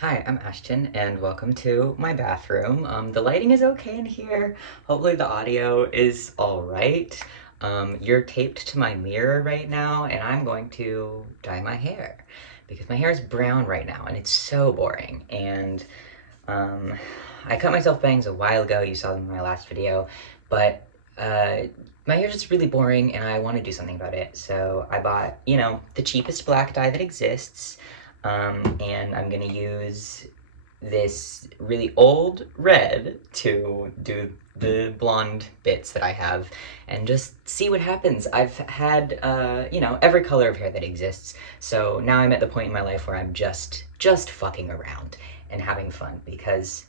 Hi, I'm Ashton, and welcome to my bathroom. The lighting is okay in here. Hopefully the audio is alright. You're taped to my mirror right now, and I'm going to dye my hair. Because my hair is brown right now, and it's so boring. And, I cut myself bangs a while ago, you saw them in my last video, but, my hair's just really boring, and I want to do something about it. So I bought, the cheapest black dye that exists. And I'm gonna use this really old red to do the blonde bits that I have and just see what happens. I've had, every color of hair that exists, so now I'm at the point in my life where I'm just fucking around and having fun because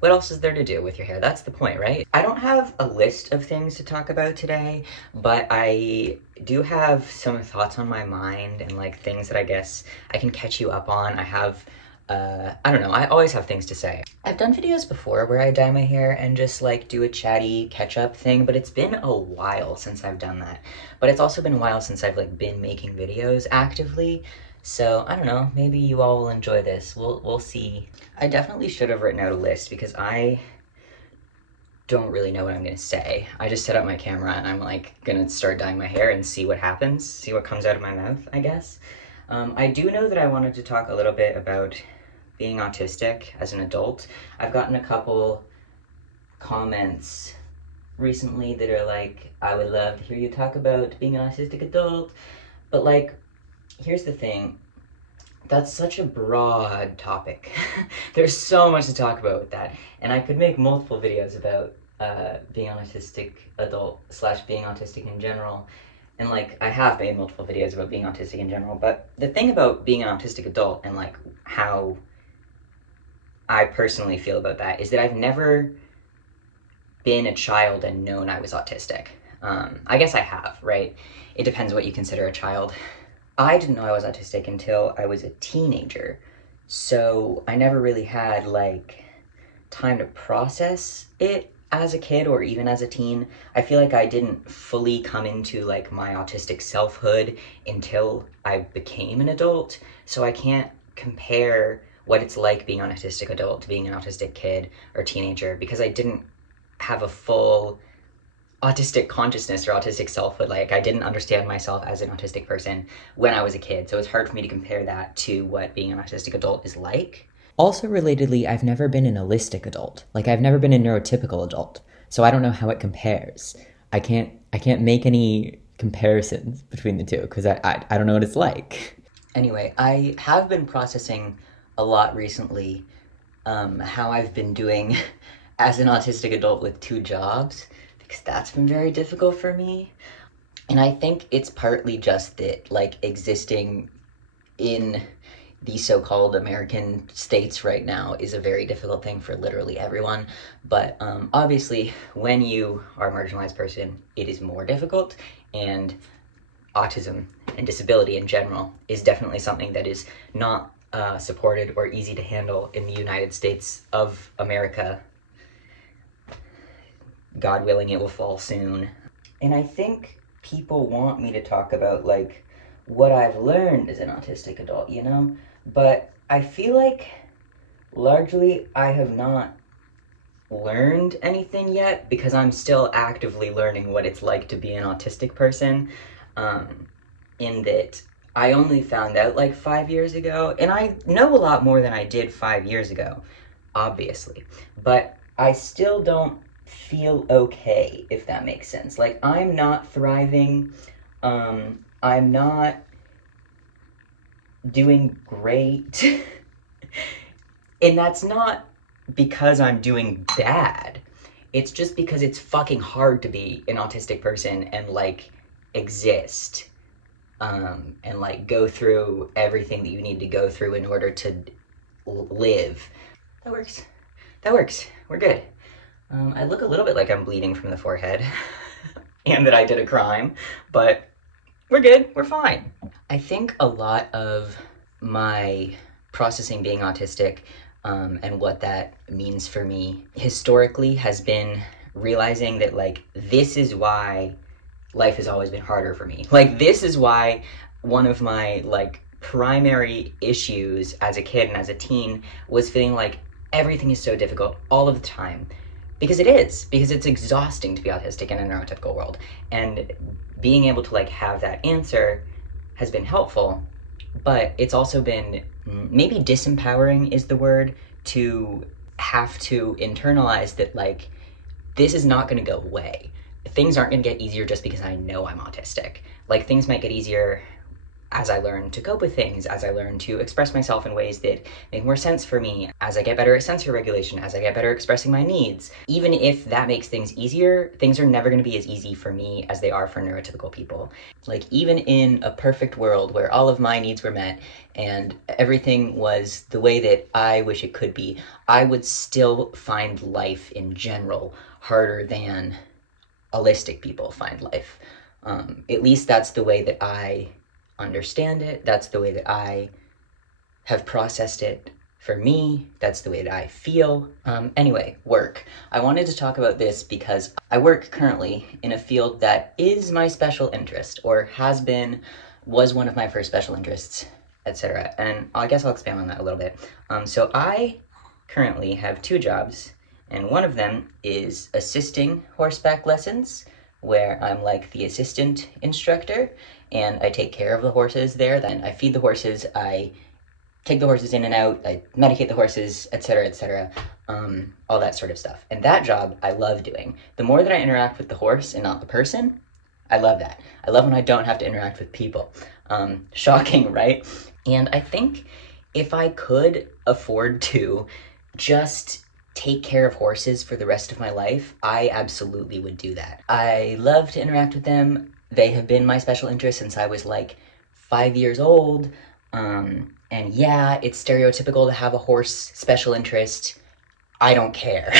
what else is there to do with your hair? That's the point, right? I don't have a list of things to talk about today, but I do have some thoughts on my mind and like things that I guess I can catch you up on. I have, I don't know, I always have things to say. I've done videos before where I dye my hair and just like do a chatty catch-up thing, but it's been a while since I've done that. But it's also been a while since I've like been making videos actively. So, I don't know, maybe you all will enjoy this. We'll see. I definitely should have written out a list because I don't really know what I'm gonna say. I just set up my camera and I'm like gonna start dyeing my hair and see what happens, see what comes out of my mouth, I guess. I do know that I wanted to talk a little bit about being autistic as an adult. I've gotten a couple comments recently that are like, I would love to hear you talk about being an autistic adult, but like, here's the thing, that's such a broad topic. There's so much to talk about with that, and I could make multiple videos about being an autistic adult / being autistic in general, and like I have made multiple videos about being autistic in general, but the thing about being an autistic adult and like how I personally feel about that is that I've never been a child and known I was autistic. I guess I have, right? It depends what you consider a child. I didn't know I was autistic until I was a teenager, so I never really had, like, time to process it as a kid or even as a teen. I feel like I didn't fully come into, like, my autistic selfhood until I became an adult, so I can't compare what it's like being an autistic adult to being an autistic kid or teenager because I didn't have a full autistic consciousness or autistic selfhood. Like, I didn't understand myself as an autistic person when I was a kid, so it's hard for me to compare that to what being an autistic adult is like. Also relatedly, I've never been an holistic adult. Like, I've never been a neurotypical adult, so I don't know how it compares. I can't make any comparisons between the two because I don't know what it's like. Anyway, I have been processing a lot recently how I've been doing as an autistic adult with 2 jobs. That's been very difficult for me. And I think it's partly just that, like, existing in the so-called American states right now is a very difficult thing for literally everyone. But obviously, when you are a marginalized person, it is more difficult, and autism and disability in general is definitely something that is not supported or easy to handle in the United States of America. God willing, it will fall soon. And I think people want me to talk about, like, what I've learned as an autistic adult, you know? But I feel like, largely, I have not learned anything yet because I'm still actively learning what it's like to be an autistic person, in that I only found out, like, 5 years ago, and I know a lot more than I did 5 years ago, obviously, but I still don't feel okay, if that makes sense. Like, I'm not thriving, I'm not doing great, and that's not because I'm doing bad, it's just because it's fucking hard to be an autistic person and, like, exist, and, like, go through everything that you need to go through in order to live. That works, we're good. I look a little bit like I'm bleeding from the forehead and that I did a crime, but we're good, we're fine. I think a lot of my processing being autistic and what that means for me historically has been realizing that, like, this is why life has always been harder for me. Like, this is why one of my, like, primary issues as a kid and as a teen was feeling like everything is so difficult all of the time. Because it is, because it's exhausting to be autistic in a neurotypical world. And being able to like have that answer has been helpful, but it's also been maybe disempowering is the word, to have to internalize that like, this is not gonna go away. Things aren't gonna get easier just because I know I'm autistic. Like, things might get easier as I learn to cope with things, as I learn to express myself in ways that make more sense for me, as I get better at sensory regulation, as I get better at expressing my needs. Even if that makes things easier, things are never gonna be as easy for me as they are for neurotypical people. Like, even in a perfect world where all of my needs were met and everything was the way that I wish it could be, I would still find life in general harder than autistic people find life. At least that's the way that I understand it. That's the way that I have processed it for me. That's the way that I feel. Anyway, work. I wanted to talk about this because I work currently in a field that is my special interest, or has been, was one of my first special interests, etc. And I guess I'll expand on that a little bit. So I currently have 2 jobs, and one of them is assisting horseback lessons, where I'm like the assistant instructor, and I take care of the horses there. Then I feed the horses, I take the horses in and out, I medicate the horses, etc., etc., all that sort of stuff. And that job I love doing. The more that I interact with the horse and not the person, I love that. I love when I don't have to interact with people. Shocking, right? And I think if I could afford to just take care of horses for the rest of my life, I absolutely would do that. I love to interact with them. They have been my special interest since I was like 5 years old. And yeah, it's stereotypical to have a horse special interest. I don't care.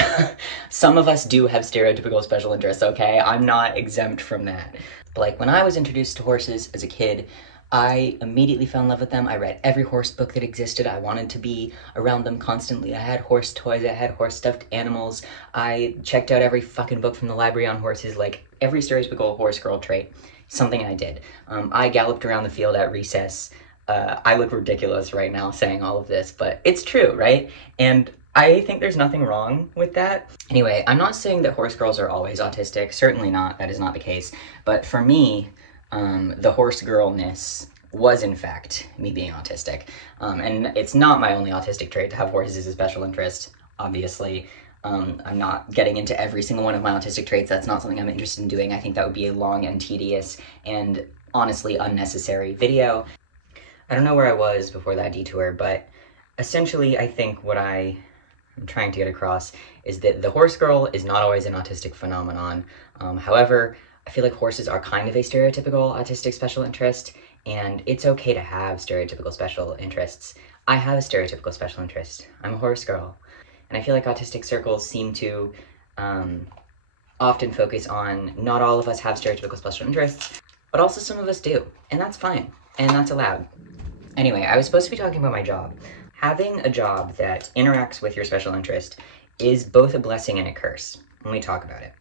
Some of us do have stereotypical special interests, okay? I'm not exempt from that. But like, when I was introduced to horses as a kid, I immediately fell in love with them. I read every horse book that existed. I wanted to be around them constantly. I had horse toys, I had horse stuffed animals. I checked out every fucking book from the library on horses, like every stereotypical horse girl trait, something I did. I galloped around the field at recess. I look ridiculous right now saying all of this, but it's true, right? And I think there's nothing wrong with that. Anyway, I'm not saying that horse girls are always autistic. Certainly not. That is not the case. But for me, the horse girlness was in fact me being autistic. And it's not my only autistic trait to have horses as a special interest, obviously. I'm not getting into every single one of my autistic traits. That's not something I'm interested in doing. I think that would be a long and tedious and honestly unnecessary video. I don't know where I was before that detour, but essentially I think what I'm trying to get across is that the horse girl is not always an autistic phenomenon. However, I feel like horses are kind of a stereotypical autistic special interest, and it's okay to have stereotypical special interests. I have a stereotypical special interest. I'm a horse girl. And I feel like autistic circles seem to often focus on not all of us have stereotypical special interests, but also some of us do, and that's fine, and that's allowed. Anyway, I was supposed to be talking about my job. Having a job that interacts with your special interest is both a blessing and a curse. Let me talk about it.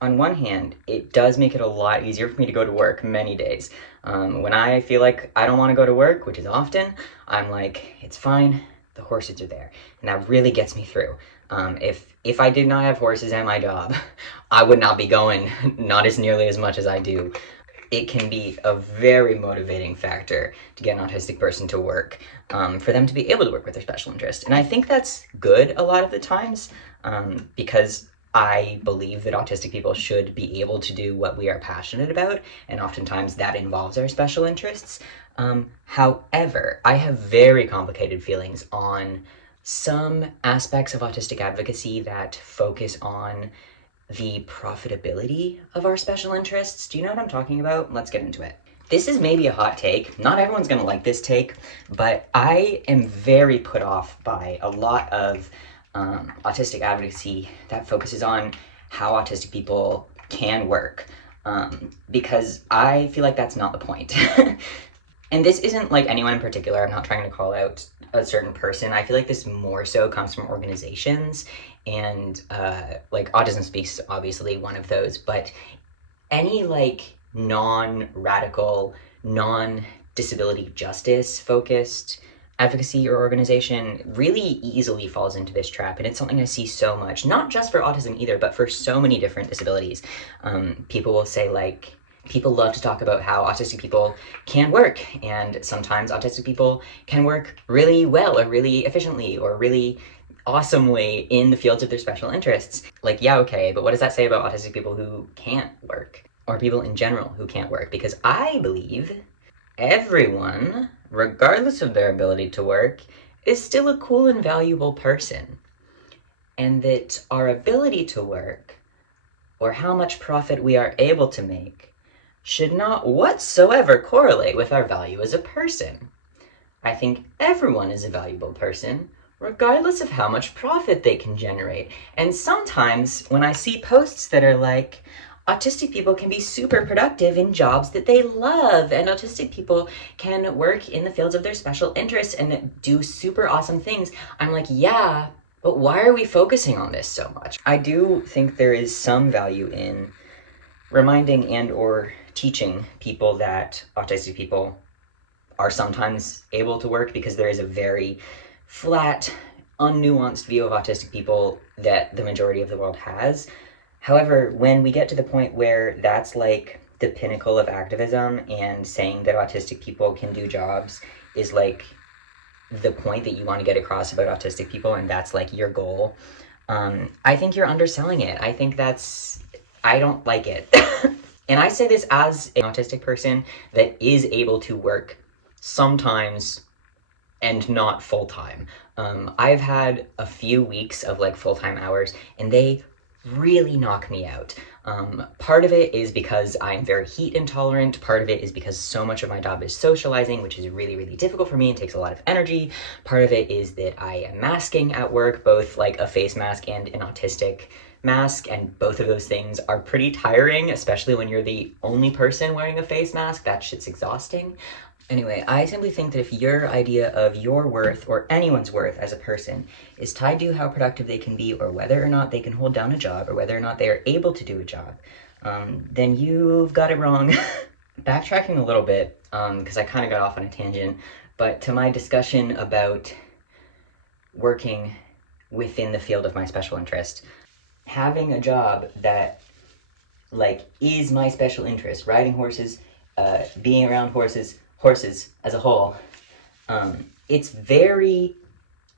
On one hand, it does make it a lot easier for me to go to work many days. When I feel like I don't want to go to work, which is often, I'm like, it's fine, the horses are there. And that really gets me through. If I did not have horses at my job, I would not be going, not as nearly as much as I do. It can be a very motivating factor to get an autistic person to work, for them to be able to work with their special interest. And I think that's good a lot of the times, because I believe that autistic people should be able to do what we are passionate about, and oftentimes that involves our special interests. However, I have very complicated feelings on some aspects of autistic advocacy that focus on the profitability of our special interests. Do you know what I'm talking about? Let's get into it. This is maybe a hot take. Not everyone's gonna like this take, but I am very put off by a lot of autistic advocacy that focuses on how autistic people can work, because I feel like that's not the point. And this isn't like anyone in particular. I'm not trying to call out a certain person. I feel like this more so comes from organizations, and like Autism Speaks is obviously one of those, but any like non-radical, disability justice focused advocacy or organization really easily falls into this trap. And it's something I see so much, not just for autism either, but for so many different disabilities. People will say, like, people love to talk about how autistic people can work, and sometimes autistic people can work really well or really efficiently or really awesomely in the fields of their special interests. Like, yeah, okay, but what does that say about autistic people who can't work? Or people in general who can't work? Because I believe everyone, regardless of their ability to work, is still a cool and valuable person. And that our ability to work, or how much profit we are able to make, should not whatsoever correlate with our value as a person. I think everyone is a valuable person, regardless of how much profit they can generate. And sometimes when I see posts that are like, autistic people can be super productive in jobs that they love, and autistic people can work in the fields of their special interests and do super awesome things, I'm like, yeah, but why are we focusing on this so much? I do think there is some value in reminding and or teaching people that autistic people are sometimes able to work, because there is a very flat, unnuanced view of autistic people that the majority of the world has. However, when we get to the point where that's like the pinnacle of activism, and saying that autistic people can do jobs is like the point that you want to get across about autistic people, and that's like your goal, I think you're underselling it. I don't like it. And I say this as an autistic person that is able to work sometimes and not full-time. I've had a few weeks of like full-time hours, and they really knock me out. Part of it is because I'm very heat intolerant. Part of it is because so much of my job is socializing, which is really, really difficult for me and takes a lot of energy. Part of it is that I am masking at work, both like a face mask and an autistic mask, and both of those things are pretty tiring, especially when you're the only person wearing a face mask. That shit's exhausting. Anyway, I simply think that if your idea of your worth, or anyone's worth as a person, is tied to how productive they can be, or whether or not they can hold down a job, or whether or not they are able to do a job, then you've got it wrong. Backtracking a little bit, because I kind of got off on a tangent, but to my discussion about working within the field of my special interest, having a job that, like, is my special interest, riding horses, being around horses as a whole, it's very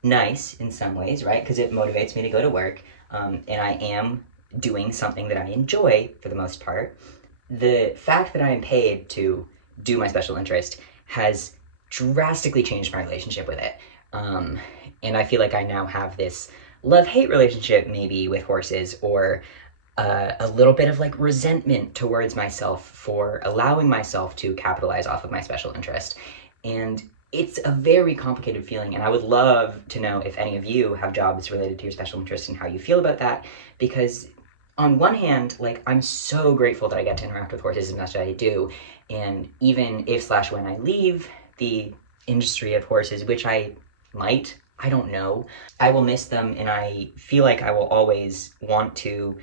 nice in some ways, right? Because it motivates me to go to work, and I am doing something that I enjoy for the most part. The fact that I am paid to do my special interest has drastically changed my relationship with it. And I feel like I now have this love-hate relationship maybe with horses, or a little bit of like resentment towards myself for allowing myself to capitalize off of my special interest. And it's a very complicated feeling, and I would love to know if any of you have jobs related to your special interest and how you feel about that, because on one hand, like, I'm so grateful that I get to interact with horses as much as I do, and even if / when I leave the industry of horses, which I might, I don't know, I will miss them, and I feel like I will always want to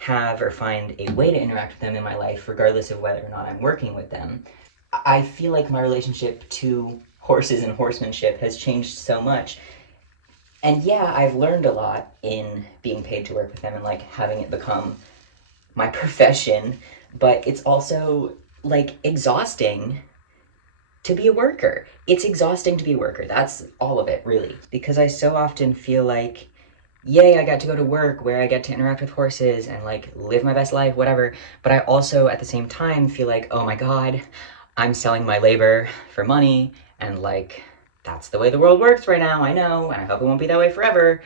have or find a way to interact with them in my life, regardless of whether or not I'm working with them. I feel like my relationship to horses and horsemanship has changed so much. And yeah, I've learned a lot in being paid to work with them and like having it become my profession, but it's also like exhausting to be a worker. It's exhausting to be a worker. That's all of it, really. Because I so often feel like, yay, I got to go to work where I get to interact with horses and like live my best life, whatever. But I also at the same time feel like, oh my God, I'm selling my labor for money, and like, that's the way the world works right now, I know, and I hope it won't be that way forever.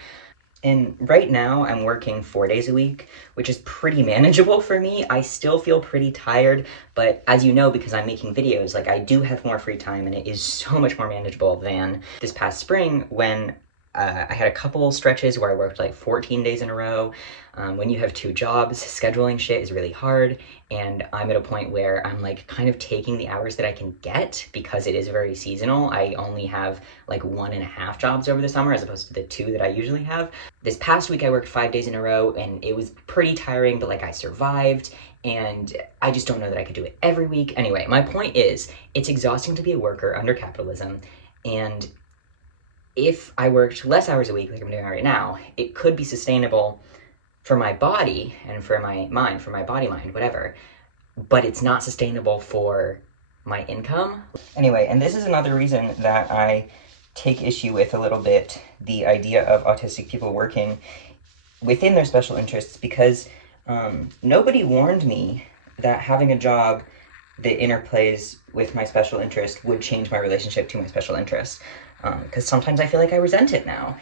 And right now I'm working 4 days a week, which is pretty manageable for me. I still feel pretty tired, but as you know, because I'm making videos, like, I do have more free time, and it is so much more manageable than this past spring when I had a couple stretches where I worked like 14 days in a row. When you have two jobs, scheduling shit is really hard, and I'm at a point where I'm like kind of taking the hours that I can get because it is very seasonal. I only have like 1.5 jobs over the summer as opposed to the 2 that I usually have. This past week I worked 5 days in a row, and it was pretty tiring, but like I survived, and I just don't know that I could do it every week. Anyway, my point is, it's exhausting to be a worker under capitalism, and if I worked less hours a week like I'm doing right now, it could be sustainable for my body and for my mind, for my body, mind, whatever, but it's not sustainable for my income. Anyway, and this is another reason that I take issue with a little bit the idea of autistic people working within their special interests, because nobody warned me that having a job that interplays with my special interest would change my relationship to my special interest. Because sometimes I feel like I resent it now,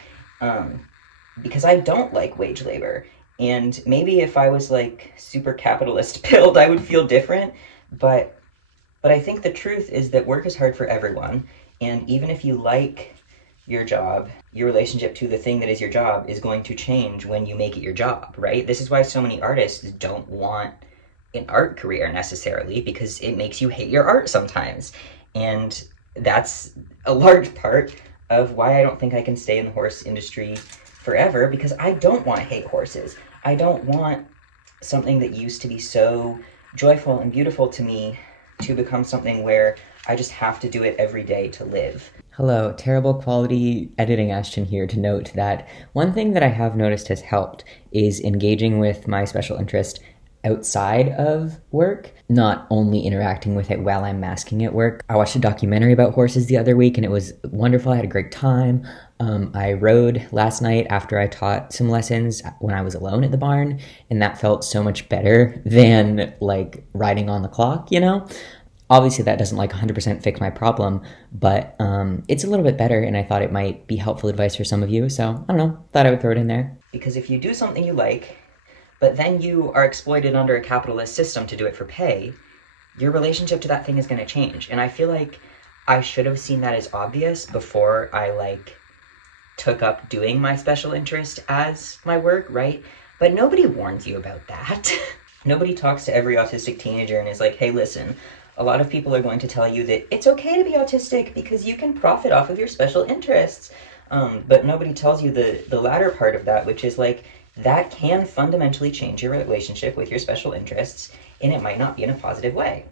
because I don't like wage labor. And maybe if I was like super capitalist pilled, I would feel different. But I think the truth is that work is hard for everyone. And even if you like your job, your relationship to the thing that is your job is going to change when you make it your job, right? This is why so many artists don't want an art career necessarily, because it makes you hate your art sometimes. And that's a large part of why I don't think I can stay in the horse industry forever, because I don't want to hate horses. I don't want something that used to be so joyful and beautiful to me to become something where I just have to do it every day to live. Hello, terrible quality editing Ashton here to note that one thing that I have noticed has helped is engaging with my special interest outside of work, not only interacting with it while I'm masking at work. I watched a documentary about horses the other week and it was wonderful. I had a great time. I rode last night after I taught some lessons when I was alone at the barn, and that felt so much better than like riding on the clock, you know? Obviously that doesn't like 100% fix my problem, but it's a little bit better, and I thought it might be helpful advice for some of you, so I don't know, thought I would throw it in there. Because if you do something you like, but then you are exploited under a capitalist system to do it for pay, your relationship to that thing is going to change. And I feel like I should have seen that as obvious before I like took up doing my special interest as my work, right? But nobody warns you about that. Nobody talks to every autistic teenager and is like, hey, listen, a lot of people are going to tell you that it's okay to be autistic because you can profit off of your special interests. But nobody tells you the latter part of that, which is like, that can fundamentally change your relationship with your special interests, and it might not be in a positive way.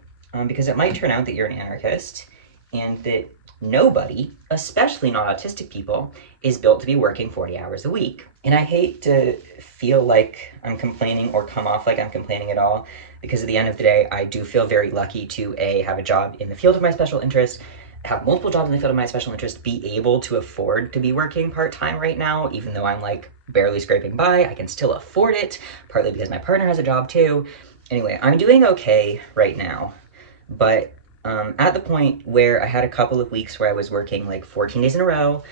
Because it might turn out that you're an anarchist, and that nobody, especially not autistic people, is built to be working 40 hours a week. And I hate to feel like I'm complaining or come off like I'm complaining at all, because at the end of the day, I do feel very lucky to A, have a job in the field of my special interest, have multiple jobs in the field of my special interest, be able to afford to be working part-time right now, even though I'm like barely scraping by. I can still afford it, partly because my partner has a job too. Anyway, I'm doing okay right now, but at the point where I had a couple of weeks where I was working like 14 days in a row,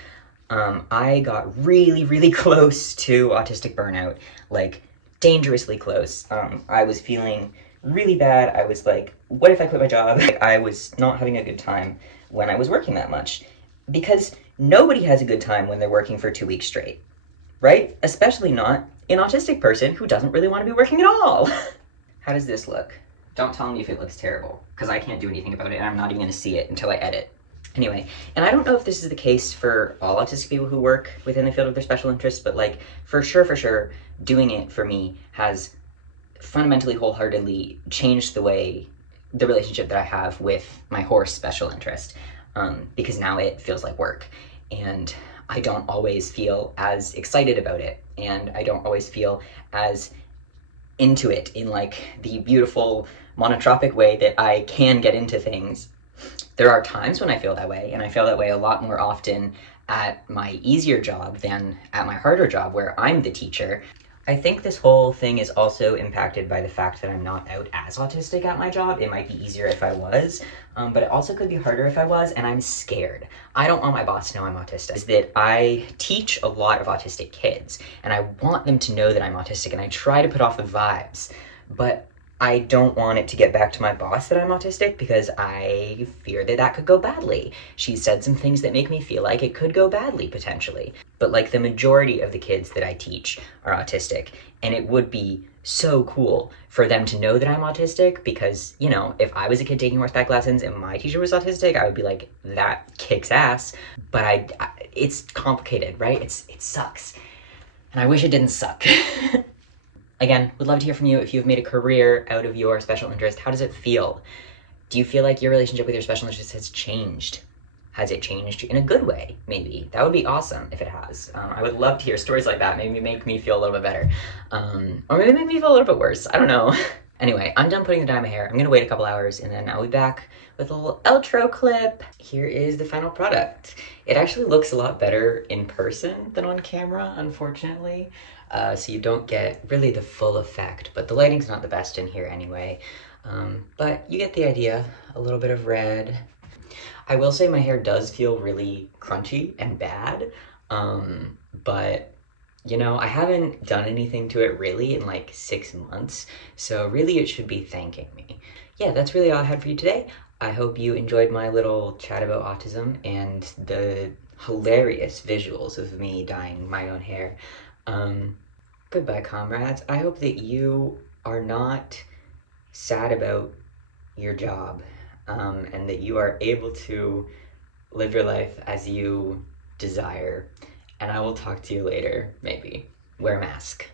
I got really, really close to autistic burnout, like dangerously close. I was feeling really bad. I was like, what if I quit my job? I was not having a good time when I was working that much, because nobody has a good time when they're working for 2 weeks straight, right? Especially not an autistic person who doesn't really want to be working at all. How does this look? Don't tell me if it looks terrible, because I can't do anything about it, and I'm not even going to see it until I edit. Anyway, and I don't know if this is the case for all autistic people who work within the field of their special interests, but like, for sure, doing it for me has fundamentally, wholeheartedly changed the relationship that I have with my horse special interest, because now it feels like work, and I don't always feel as excited about it, and I don't always feel as into it in like the beautiful monotropic way that I can get into things. There are times when I feel that way, and I feel that way a lot more often at my easier job than at my harder job where I'm the teacher. I think this whole thing is also impacted by the fact that I'm not out as autistic at my job. It might be easier if I was, but it also could be harder if I was, and I'm scared. I don't want my boss to know I'm autistic. Is that I teach a lot of autistic kids, and I want them to know that I'm autistic, and I try to put off the vibes, but I don't want it to get back to my boss that I'm autistic because I fear that that could go badly. She said some things that make me feel like it could go badly potentially. But like the majority of the kids that I teach are autistic, and it would be so cool for them to know that I'm autistic because, you know, if I was a kid taking horseback lessons and my teacher was autistic, I would be like, that kicks ass. But it's complicated, right? It sucks. And I wish it didn't suck. Again, would love to hear from you if you've made a career out of your special interest. How does it feel? Do you feel like your relationship with your special interest has changed? Has it changed in a good way, maybe? That would be awesome if it has. I would love to hear stories like that. Maybe make me feel a little bit better. Or maybe make me feel a little bit worse. I don't know. Anyway, I'm done putting the dye in my hair. I'm gonna wait a couple hours and then I'll be back with a little outro clip. Here is the final product. It actually looks a lot better in person than on camera, unfortunately. So you don't get really the full effect, but the lighting's not the best in here anyway. But you get the idea. A little bit of red. I will say my hair does feel really crunchy and bad, but you know, I haven't done anything to it really in like 6 months, so really it should be thanking me. Yeah, that's really all I had for you today. I hope you enjoyed my little chat about autism and the hilarious visuals of me dyeing my own hair. Goodbye, comrades. I hope that you are not sad about your job, and that you are able to live your life as you desire. And I will talk to you later, maybe. Wear a mask.